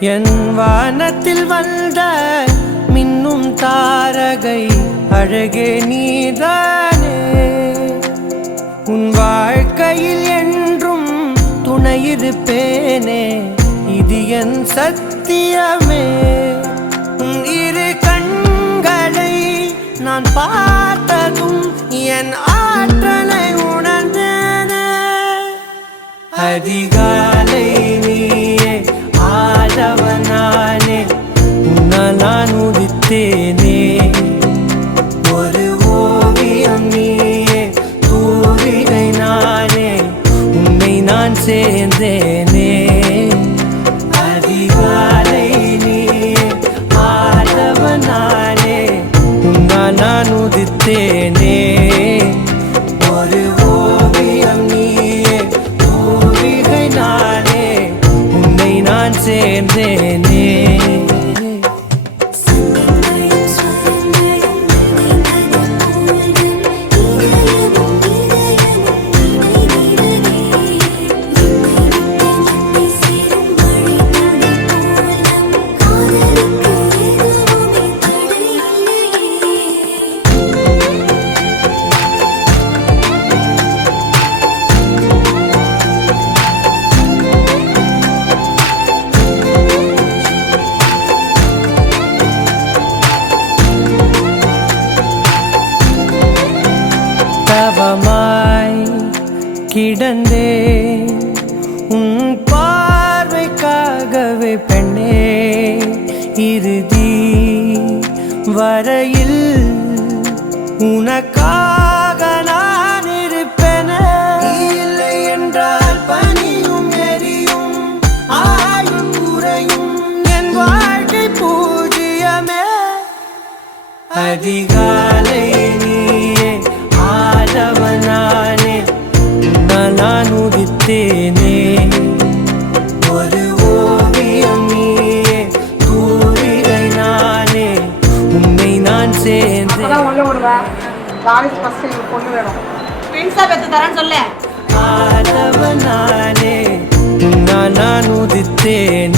என் வானத்தில் வந்த மின்னும் தாரகை அழகே நீதானே. உன் வாழ்க்கையில் என்றும் துணையிருப்பேனே, இது என் சத்தியமே. உன் இரு கண்களை நான் பார்த்ததும் என் ஆற்றலை உணர்ந்தேனே. அதிகாலை நீயே ஆதவனானே, உன்னால் நான் உதித்தேனே. ஒரு ஓவியம் நீயே தூரிகை நானே, உன்னை நான் சேர்ந்தேனே. அதிகாலை நீயே ஆதவனானே, உன்னால் நான் உதித்தேனே. ஒரு ஓவியம் நீயே தூரிகை நானே, உன்னை நான் சேர்ந்தேனே. தவமாய் கிடந்தே உன் பார்வைக்காகவே பெண்ணே. இறுதி வரையில் உனக்காக நான் இருப்பேனே. இல்லை என்றால் பனியும் எரியும் ஆயும் குறையும் என் வாழ்க்கை பூஜ்ஜியமே. அதிகாலை நீயே ஆதவனானே, நான் உதித்தேனே. ஒரு ஓவியம் நீயே தூரிகை நானே, உன்னை நான் சேர்ந்தேன். ஆதவனானே, நான் உதித்தேனே.